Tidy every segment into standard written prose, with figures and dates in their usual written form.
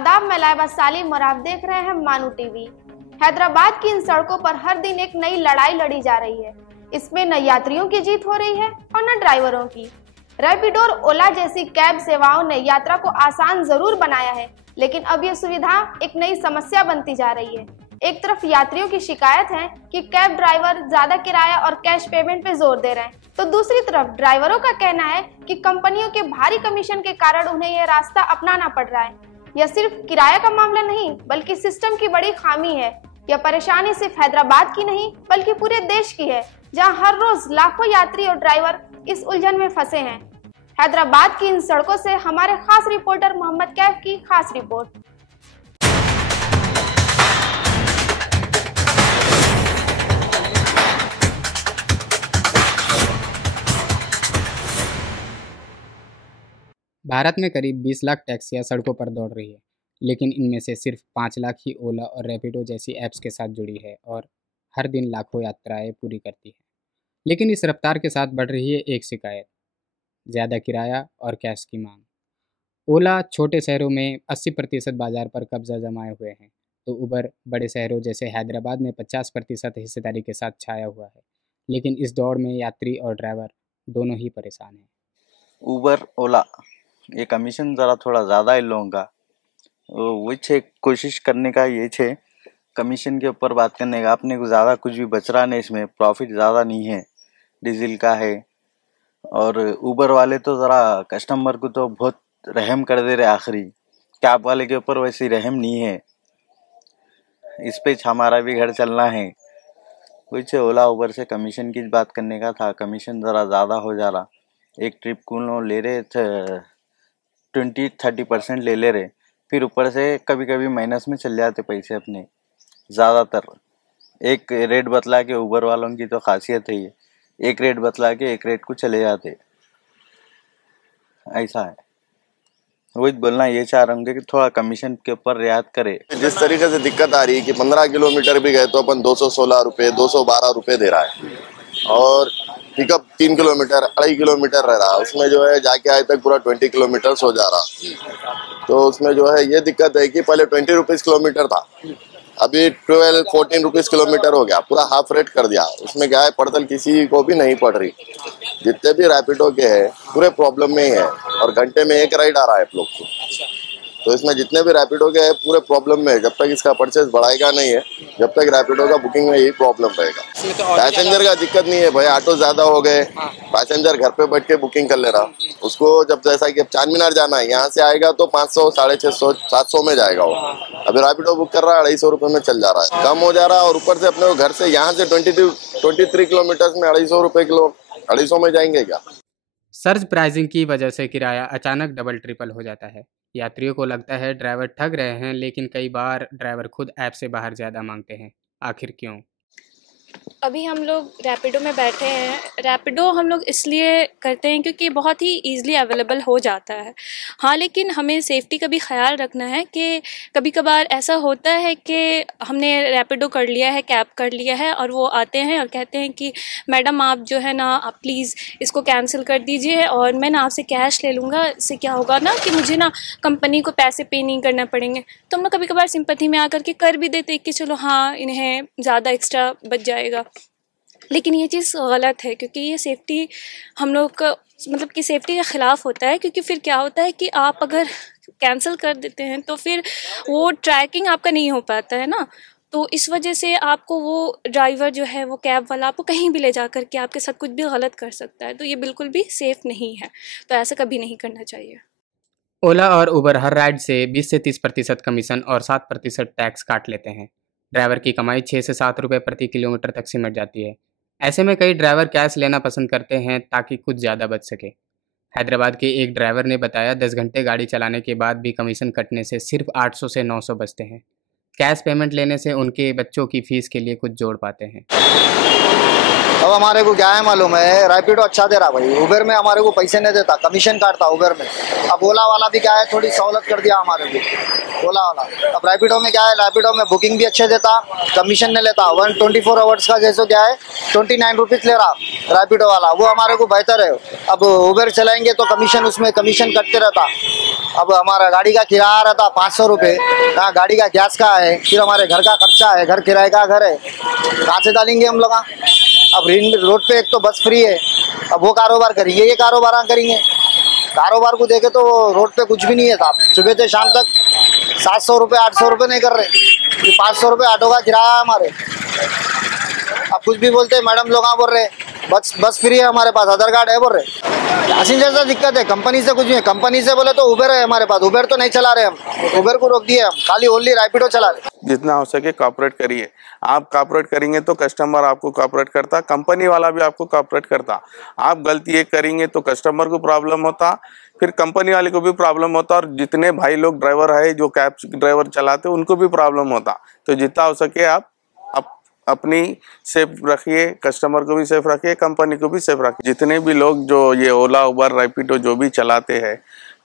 आदाब, मैं लाइबा सालिम और आप देख रहे हैं मानू टीवी। हैदराबाद की इन सड़कों पर हर दिन एक नई लड़ाई लड़ी जा रही है। इसमें न यात्रियों की जीत हो रही है और न ड्राइवरों की। रैपिडो और ओला जैसी कैब सेवाओं ने यात्रा को आसान जरूर बनाया है, लेकिन अब ये सुविधा एक नई समस्या बनती जा रही है। एक तरफ यात्रियों की शिकायत है कि कैब ड्राइवर ज्यादा किराया और कैश पेमेंट पे जोर दे रहे हैं, तो दूसरी तरफ ड्राइवरों का कहना है कि कंपनियों के भारी कमीशन के कारण उन्हें यह रास्ता अपनाना पड़ रहा है। यह सिर्फ किराया का मामला नहीं, बल्कि सिस्टम की बड़ी खामी है। यह परेशानी सिर्फ हैदराबाद की नहीं, बल्कि पूरे देश की है, जहां हर रोज लाखों यात्री और ड्राइवर इस उलझन में फंसे हैं। हैदराबाद की इन सड़कों से हमारे खास रिपोर्टर मोहम्मद कैफ की खास रिपोर्ट। भारत में करीब 20 लाख टैक्सियां सड़कों पर दौड़ रही है, लेकिन इनमें से सिर्फ 5 लाख ही ओला और रैपिडो जैसी ऐप्स के साथ जुड़ी है और हर दिन लाखों यात्राएं पूरी करती है। लेकिन इस रफ्तार के साथ बढ़ रही है एक शिकायत: ज़्यादा किराया और कैश की मांग। ओला छोटे शहरों में 80% बाजार पर कब्जा जमाए हुए हैं, तो उबर बड़े शहरों जैसे हैदराबाद में 50% हिस्सेदारी के साथ छाया हुआ है। लेकिन इस दौड़ में यात्री और ड्राइवर दोनों ही परेशान हैं। उबर ओला ये कमीशन ज़रा थोड़ा ज़्यादा है लोगों का, वो छे कोशिश करने का, ये छे कमीशन के ऊपर बात करने का। अपने को ज़्यादा कुछ भी बच रहा नहीं, इसमें प्रॉफिट ज़्यादा नहीं है, डीजल का है। और उबर वाले तो ज़रा कस्टमर को तो बहुत रहम कर दे रहे, आखिरी कैब वाले के ऊपर वैसे रहम नहीं है। इस पे हमारा भी घर चलना है। वही ओला उबर से कमीशन की बात करने का था। कमीशन ज़रा ज़्यादा हो जा रहा। एक ट्रिप को ले रहे थे 20-30% ले रहे, फिर ऊपर से कभी कभी माइनस में चल जाते पैसे अपने। ज़्यादातर एक रेट बतला के, उबर वालों की तो खासियत है ये, एक रेट बतला के एक रेट को चले जाते, ऐसा है। वही बोलना ये चाह रहा हूँ कि थोड़ा कमीशन के ऊपर रियायत करे। जिस तरीके से दिक्कत आ रही है कि 15 किलोमीटर भी गए तो अपन 216 रुपये 212 रुपये दे रहा है, और पिकअप 3 किलोमीटर 2.5 किलोमीटर रह रहा, उसमें जो है जाके आए तक पूरा 20 किलोमीटर हो जा रहा। तो उसमें जो है ये दिक्कत है कि पहले 20 रुपीज़ किलोमीटर था, अभी 12-14 रुपीज़ किलोमीटर हो गया, पूरा हाफ रेट कर दिया। उसमें क्या है, पड़तल किसी को भी नहीं पड़ रही। जितने भी रैपिडो के हैं पूरे प्रॉब्लम में ही है, और घंटे में एक राइड आ रहा है आप लोग को। तो इसमें जितने भी रैपिडो के हैं पूरे प्रॉब्लम में है। जब तक इसका परचेज बढ़ाएगा नहीं है, जब तक रैपिडो का बुकिंग में यही प्रॉब्लम रहेगा। पैसेंजर का दिक्कत नहीं है भाई, ऑटो ज्यादा हो गए, पैसेंजर घर पे बैठ के बुकिंग कर ले रहा। उसको जब जैसा कि अब चार मीनार जाना है, यहाँ से आएगा तो 500, 650, 700 में जाएगा वो। अभी रैपिडो बुक कर रहा है 250 रुपये में चल जा रहा है, कम हो जा रहा है। और ऊपर से अपने घर से यहाँ से 23 किलोमीटर में 250 रुपये किलो, 250 में जाएंगे क्या? सर्ज प्राइसिंग की वजह से किराया अचानक डबल ट्रिपल हो जाता है। यात्रियों को लगता है ड्राइवर ठग रहे हैं, लेकिन कई बार ड्राइवर खुद ऐप से बाहर ज़्यादा मांगते हैं। आखिर क्यों? अभी हम लोग रैपिडो में बैठे हैं। रैपिडो हम लोग इसलिए करते हैं क्योंकि बहुत ही ईज़िली अवेलेबल हो जाता है। हाँ, लेकिन हमें सेफ्टी का भी ख्याल रखना है कि कभी कभार ऐसा होता है कि हमने रैपिडो कर लिया है, कैब कर लिया है, और वो आते हैं और कहते हैं कि मैडम आप जो है ना, आप प्लीज़ इसको कैंसिल कर दीजिए और मैं ना आपसे कैश ले लूँगा। इससे क्या होगा ना कि मुझे ना कंपनी को पैसे पे नहीं करना पड़ेंगे। तो हम लोग कभी कभार सिंपैथी में आकर के कर भी देते कि चलो हाँ, इन्हें ज़्यादा एक्स्ट्रा बच जाएगा। लेकिन ये चीज़ गलत है, क्योंकि ये सेफ्टी हम लोग का मतलब कि सेफ्टी के ख़िलाफ़ होता है। क्योंकि फिर क्या होता है कि आप अगर कैंसिल कर देते हैं तो फिर वो ट्रैकिंग आपका नहीं हो पाता है ना। तो इस वजह से आपको वो ड्राइवर जो है, वो कैब वाला आपको कहीं भी ले जा कर के आपके साथ कुछ भी गलत कर सकता है। तो ये बिल्कुल भी सेफ़ नहीं है, तो ऐसा कभी नहीं करना चाहिए। ओला और उबर हर राइड से 20 से 30% कमीशन और 7% टैक्स काट लेते हैं। ड्राइवर की कमाई 6 से 7 रुपये प्रति किलोमीटर तक सिमट जाती है। ऐसे में कई ड्राइवर कैश लेना पसंद करते हैं ताकि कुछ ज़्यादा बच सके। हैदराबाद के एक ड्राइवर ने बताया 10 घंटे गाड़ी चलाने के बाद भी कमीशन कटने से सिर्फ 800 से 900 बचते हैं। कैश पेमेंट लेने से उनके बच्चों की फ़ीस के लिए कुछ जोड़ पाते हैं। अब हमारे को क्या है मालूम है, रैपिडो अच्छा दे रहा भाई, उबर में हमारे को पैसे नहीं देता, कमीशन काटता उबर में। अब ओला वाला भी क्या है, थोड़ी सहूलत कर दिया हमारे को ओला वाला। अब रैपिडो में क्या है, रैपिडो में बुकिंग भी अच्छे देता, कमीशन नहीं लेता। 124 आवर्स का जैसे क्या है 29 रुपीज़ ले रहा रैपिडो वाला, वो हमारे को बेहतर है। अब उबर चलाएंगे तो कमीशन, उसमें कमीशन कटते रहता। अब हमारा गाड़ी का किराया रहता 500 रुपये, हाँ गाड़ी का गैस का है, फिर हमारे घर का खर्चा है, घर किराए का घर है, कहाँ से डालेंगे हम लोग। अब रोड पे एक तो बस फ्री है, अब वो कारोबार करेंगे, ये कारोबार करेंगे। कारोबार को देखे तो रोड पे कुछ भी नहीं है साहब, सुबह से शाम तक 700 रुपये 800 रुपये नहीं कर रहे, 500 रुपये ऑटो का किराया है हमारे। अब कुछ भी बोलते हैं, मैडम लोग बोल रहे बस फ्री है हमारे पास, आधार कार्ड है बोल रहे। पैसेंजर से दिक्कत है, कंपनी से कुछ नहीं है। कंपनी से बोले तो उबर है हमारे पास, उबर तो नहीं चला रहे हम, उबर को रोक दिए हम, खाली ओनली रैपिडो चला रहे। जितना हो सके कॉपरेट करिए, आप कॉपरेट करेंगे तो कस्टमर आपको कॉपरेट करता, कंपनी वाला भी आपको कॉपरेट करता। आप गलती एक करेंगे तो कस्टमर को प्रॉब्लम होता, फिर कंपनी वाले को भी प्रॉब्लम होता, और जितने भाई लोग ड्राइवर है जो कैब ड्राइवर चलाते उनको भी प्रॉब्लम होता। तो जितना हो सके आप अपनी सेफ रखिए, कस्टमर को भी सेफ रखिए, कंपनी को भी सेफ रखिए। जितने भी लोग जो ये ओला उबर रैपिडो जो भी चलाते हैं,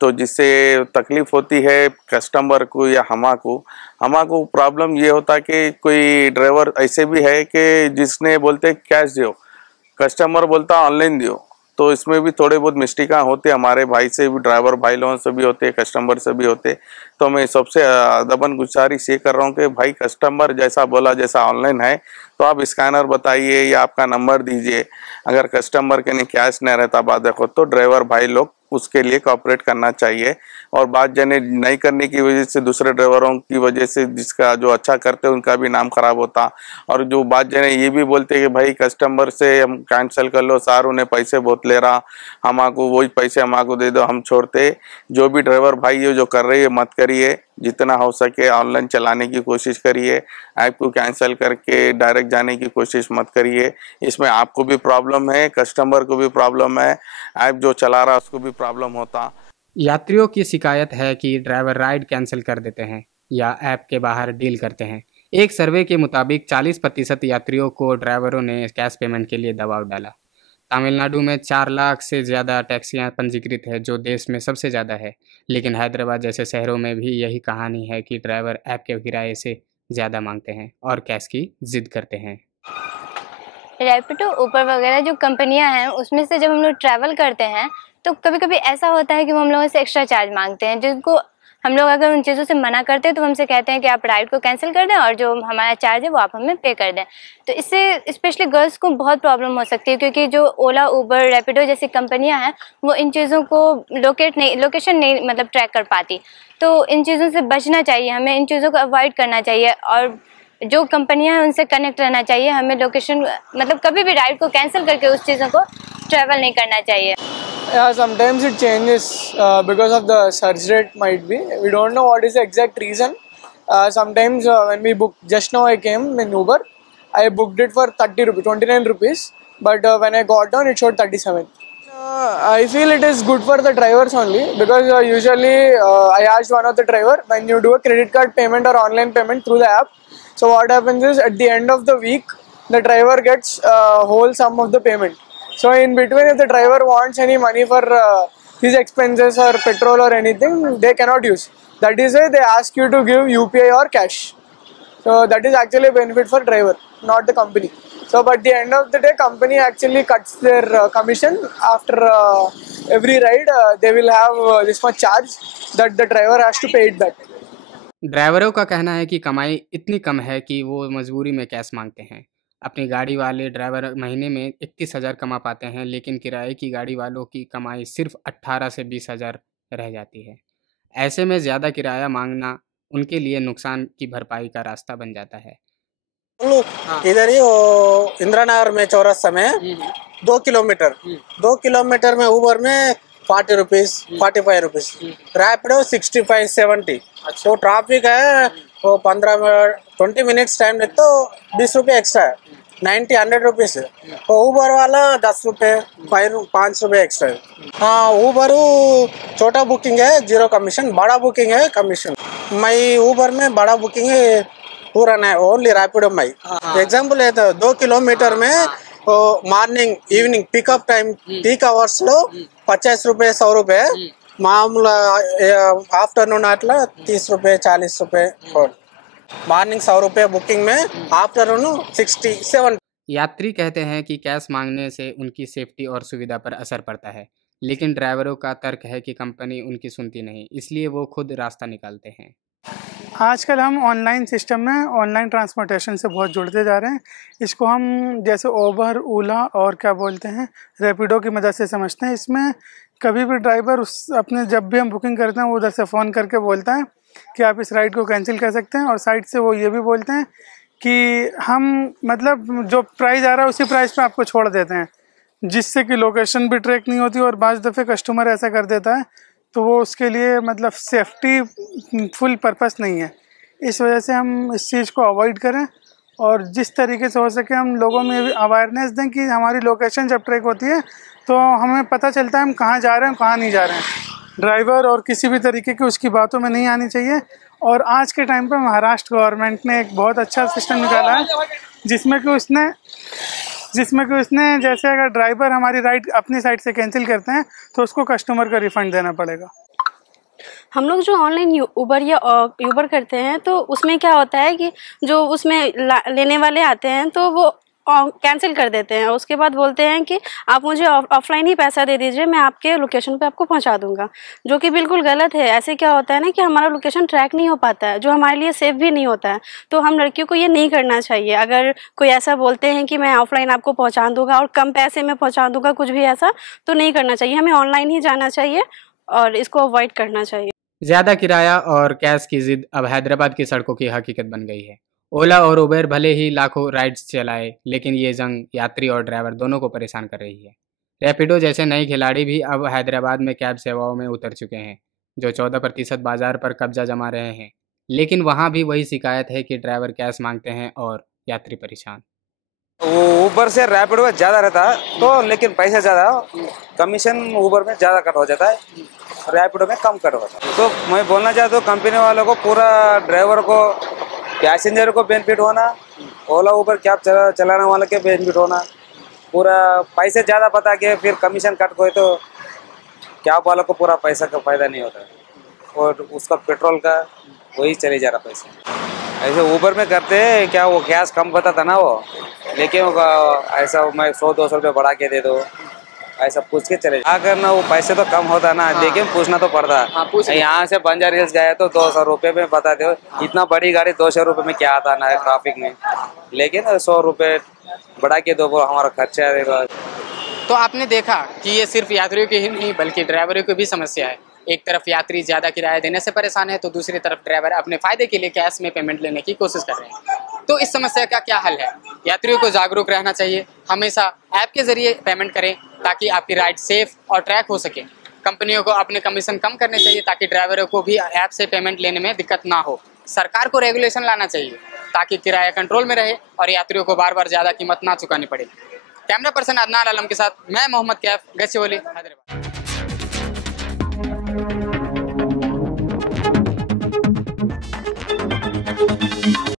तो जिससे तकलीफ होती है कस्टमर को या हमाको प्रॉब्लम ये होता कि कोई ड्राइवर ऐसे भी है कि जिसने बोलते कैश दो, कस्टमर बोलता ऑनलाइन दो। तो इसमें भी थोड़े बहुत मिस्टेक होते, हमारे भाई से भी, ड्राइवर भाई लोगों से भी होते, कस्टमर से भी होते। तो मैं सबसे दबन गुजारिश ये कर रहा हूँ कि भाई कस्टमर जैसा बोला, जैसा ऑनलाइन है तो आप स्कैनर बताइए या आपका नंबर दीजिए। अगर कस्टमर के लिए कैश नहीं रहता बात देखो तो ड्राइवर भाई लोग उसके लिए कॉपरेट करना चाहिए। और बात जाने नहीं करने की वजह से दूसरे ड्राइवरों की वजह से जिसका जो अच्छा करते हैं उनका भी नाम खराब होता। और जो बात जाने ये भी बोलते कि भाई कस्टमर से हम कैंसिल कर लो, सार उन्हें पैसे बहुत ले रहा, हमाको वही पैसे हमाको दे दो, हम छोड़ते। जो भी ड्राइवर भाई ये जो कर रही है मत करिए, जितना हो सके ऑनलाइन चलाने की कोशिश करिए, ऐप को कैंसिल करके डायरेक्ट जाने की कोशिश मत करिए। इसमें आपको भी प्रॉब्लम है, कस्टमर को भी प्रॉब्लम है, ऐप जो चला रहा है उसको भी प्रॉब्लम होता। यात्रियों की शिकायत है कि ड्राइवर राइड कैंसिल कर देते हैं या ऐप के बाहर डील करते हैं। एक सर्वे के मुताबिक 40% यात्रियों को ड्राइवरों ने कैश पेमेंट के लिए दबाव डाला। तमिलनाडु में 4 लाख से ज़्यादा टैक्सियां पंजीकृत है, जो देश में सबसे ज़्यादा है। लेकिन हैदराबाद जैसे शहरों में भी यही कहानी है कि ड्राइवर ऐप के किराए से ज़्यादा मांगते हैं और कैश की जिद करते हैं। रैपिडो, उबर वगैरह जो कंपनियां हैं उसमें से जब हम लोग ट्रैवल करते हैं तो कभी कभी ऐसा होता है कि वो हम लोगों से एक्स्ट्रा चार्ज मांगते हैं, जिनको हम लोग अगर उन चीज़ों से मना करते हैं तो हमसे कहते हैं कि आप राइड को कैंसिल कर दें और जो हमारा चार्ज है वो आप हमें पे कर दें। तो इससे स्पेशली गर्ल्स को बहुत प्रॉब्लम हो सकती है, क्योंकि जो ओला, उबर, रैपिडो जैसी कंपनियां हैं वो इन चीज़ों को लोकेशन नहीं मतलब ट्रैक कर पाती। तो इन चीज़ों से बचना चाहिए, हमें इन चीज़ों को अवॉइड करना चाहिए और जो कंपनियां हैं उनसे कनेक्ट रहना चाहिए। हमें लोकेशन मतलब कभी भी राइड को कैंसिल करके उस चीज़ों को ट्रैवल नहीं करना चाहिए। Yeah, sometimes it changes because of the surge rate might be. We don't know what is the exact reason. Sometimes when we book, just now I came in Uber, I booked it for 29 rupees, but when I got down it showed 37. I feel it is good for the drivers only because usually I asked one of the driver, when you do a credit card payment or online payment through the app, so what happens is at the end of the week the driver gets whole sum of the payment. So in between, if the driver wants any money for his expenses or petrol or anything, they cannot use. That is why they ask you to give UPI or cash. So that is actually a benefit for driver, not the company. So but the end of the day, company actually cuts their commission after every ride. They will have this much charge that the driver has to pay it back. ड्राइवरों का कहना है कि कमाई इतनी कम है कि वो मजबूरी में कैश मांगते हैं। अपनी गाड़ी वाले ड्राइवर महीने में 31,000 कमा पाते हैं, लेकिन किराए की गाड़ी वालों की कमाई सिर्फ 18 से 20,000 रह जाती है। ऐसे में ज़्यादा किराया मांगना उनके लिए नुकसान की भरपाई का रास्ता बन जाता है। इधर ही इंदिरा नगर में चौरास्ता में 2 किलोमीटर में उबर में 40 रुपीज़ 45 रुपीज़, रैपिडो 65-70। तो ट्रैफिक है वो 20 मिनट्स टाइम लगता तो 20 रुपये एक्स्ट्रा है, 90-100 रुपीज़ है। तो उबर वाला 10 रुपये 5 रुपये एक्स्ट्रा है। हाँ, उबर छोटा बुकिंग है 0 कमीशन, बड़ा बुकिंग है कमीशन। मैं उबर में बड़ा बुकिंग है पूरा नहीं, ओनली रैपिडो में। एग्जाम्पल है तो 2 किलोमीटर में morning evening pickup time peak hours లో 50 रुपए 100 रुपए మామూలు ఆఫ్టర్నూన్ అట్లా 30 रुपए 40 रुपए మార్నింग 100 रुपए बुकिंग में आफ्टरनून 60-70। यात्री कहते हैं कि कैश मांगने से उनकी सेफ्टी और सुविधा पर असर पड़ता है, लेकिन ड्राइवरों का तर्क है कि कंपनी उनकी सुनती नहीं, इसलिए वो खुद रास्ता निकालते हैं। आजकल हम ऑनलाइन सिस्टम में ऑनलाइन ट्रांसपोर्टेशन से बहुत जुड़ते जा रहे हैं। इसको हम जैसे ओबर, ओला और क्या बोलते हैं रैपिडो की मदद से समझते हैं। इसमें कभी भी ड्राइवर अपने जब भी हम बुकिंग करते हैं वो उधर से फ़ोन करके बोलता है कि आप इस राइड को कैंसिल कर सकते हैं, और साइड से वो ये भी बोलते हैं कि हम मतलब जो प्राइस आ रहा है उसी प्राइस पे आपको छोड़ देते हैं, जिससे कि लोकेशन भी ट्रैक नहीं होती। और बाज़ दफ़े कस्टमर ऐसा कर देता है तो वो उसके लिए मतलब सेफ्टी फुल पर्पस नहीं है। इस वजह से हम इस चीज़ को अवॉइड करें और जिस तरीके से हो सके हम लोगों में अवेयरनेस दें कि हमारी लोकेशन जब ट्रैक होती है तो हमें पता चलता है हम कहाँ जा रहे हैं, कहाँ नहीं जा रहे हैं। ड्राइवर और किसी भी तरीके की उसकी बातों में नहीं आनी चाहिए। और आज के टाइम पे महाराष्ट्र गवर्नमेंट ने एक बहुत अच्छा सिस्टम निकाला है जिसमें कि उसने जैसे अगर ड्राइवर हमारी राइड अपनी साइड से कैंसिल करते हैं तो उसको कस्टमर का रिफ़ंड देना पड़ेगा। हम लोग जो ऑनलाइन उबर या यूबर करते हैं तो उसमें क्या होता है कि जो उसमें लेने वाले आते हैं तो वो कैंसिल कर देते हैं। उसके बाद बोलते हैं कि आप मुझे ऑफलाइन ही पैसा दे दीजिए, मैं आपके लोकेशन पे आपको पहुंचा दूंगा, जो कि बिल्कुल गलत है। ऐसे क्या होता है ना कि हमारा लोकेशन ट्रैक नहीं हो पाता है, जो हमारे लिए सेफ भी नहीं होता है। तो हम लड़कियों को ये नहीं करना चाहिए। अगर कोई ऐसा बोलते हैं कि मैं ऑफलाइन आपको पहुँचा दूँगा और कम पैसे में पहुँचा दूँगा, कुछ भी ऐसा तो नहीं करना चाहिए। हमें ऑनलाइन ही जाना चाहिए और इसको अवॉइड करना चाहिए। ज़्यादा किराया और कैश की जिद अब हैदराबाद की सड़कों की हकीकत बन गई है। ओला और उबेर भले ही लाखों राइड्स चलाए, लेकिन ये जंग यात्री और ड्राइवर दोनों को परेशान कर रही है। रैपिडो जैसे नए खिलाड़ी भी अब हैदराबाद में कैब सेवाओं में उतर चुके हैं, जो 14% बाजार पर कब्जा जमा रहे हैं। लेकिन वहाँ भी वही शिकायत है कि ड्राइवर कैश मांगते हैं और यात्री परेशान। ऊबर से रैपिडो में ज़्यादा रहता है तो, लेकिन पैसा ज़्यादा, कमीशन ऊबर में ज़्यादा कट हो जाता है, रैपिडो में कम कट होता है। तो मैं बोलना चाहता हूँ कंपनी वालों को, पूरा ड्राइवर को, पैसेंजर को बेनिफिट होना, ओला ऊबर कैब चलाने वाले के बेनिफिट होना। पूरा पैसे ज़्यादा बता के फिर कमीशन कट गए तो कैब वालों को पूरा पैसा का फ़ायदा नहीं होता और उसका पेट्रोल का वही चले जा रहा पैसा। ऐसे ऊबर में करते हैं क्या, वो गैस कम बताता ना वो, लेकिन ऐसा मैं 100-200 रुपये बढ़ा के दे दो, ऐसा पूछ के चले अगर ना वो पैसे तो कम होता ना। लेकिन पूछना तो पड़ता। यहाँ से बंजार हिल्स गए तो 200 रुपये में बता दो, इतना बड़ी गाड़ी 200 रुपये में क्या आता ना है ट्रैफिक में, लेकिन 100 रुपये बढ़ा के दो, वो हमारा खर्चा देगा। तो आपने देखा कि ये सिर्फ यात्रियों की ही नहीं बल्कि ड्राइवरों की भी समस्या है। एक तरफ यात्री ज़्यादा किराया देने से परेशान है तो दूसरी तरफ ड्राइवर अपने फ़ायदे के लिए कैश में पेमेंट लेने की कोशिश कर रहे हैं। तो इस समस्या का क्या हल है? यात्रियों को जागरूक रहना चाहिए, हमेशा ऐप के ज़रिए पेमेंट करें ताकि आपकी राइड सेफ और ट्रैक हो सके। कंपनियों को अपने कमीशन कम करने चाहिए ताकि ड्राइवरों को भी ऐप से पेमेंट लेने में दिक्कत ना हो। सरकार को रेगुलेशन लाना चाहिए ताकि किराया कंट्रोल में रहे और यात्रियों को बार बार ज़्यादा कीमत ना चुकानी पड़े। कैमरा पर्सन अदनान आलम के साथ मैं मोहम्मद कैफ, गच्चीबौली, हैदराबाद।